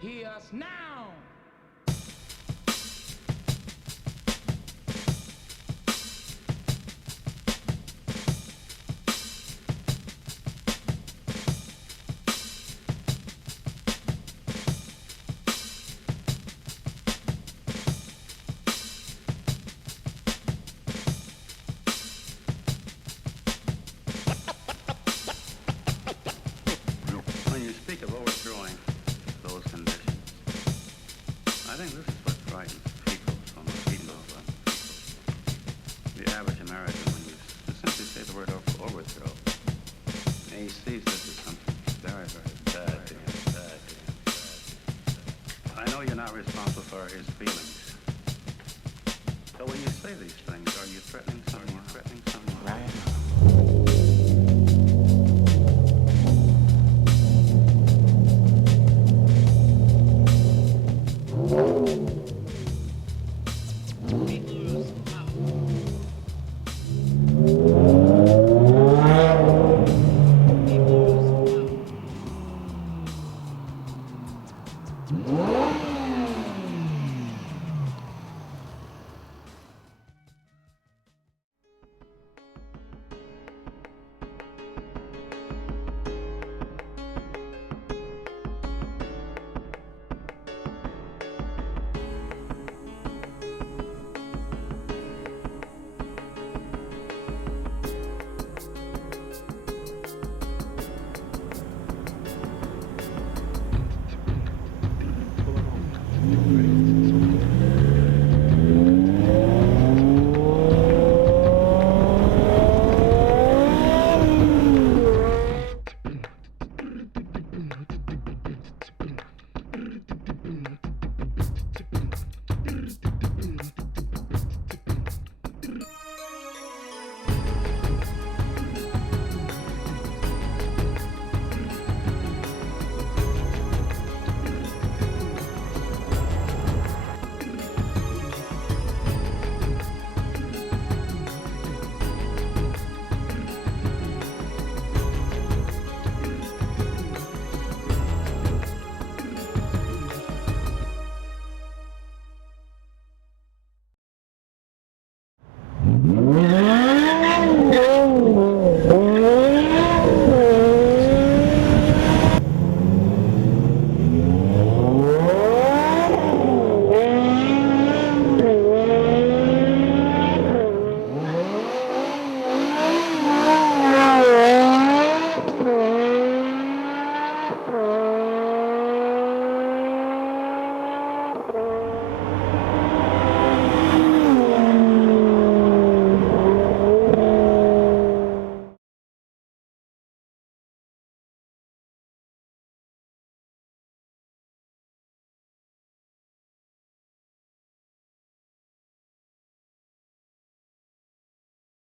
Hear us now! When you speak of overthrowing those conditions, I think this is what frightens people from the average American when you simply say the word overthrow. And he sees this as something very, very bad to him. I know you're not responsible for his feelings. So when you say these things, are you threatening someone? Right.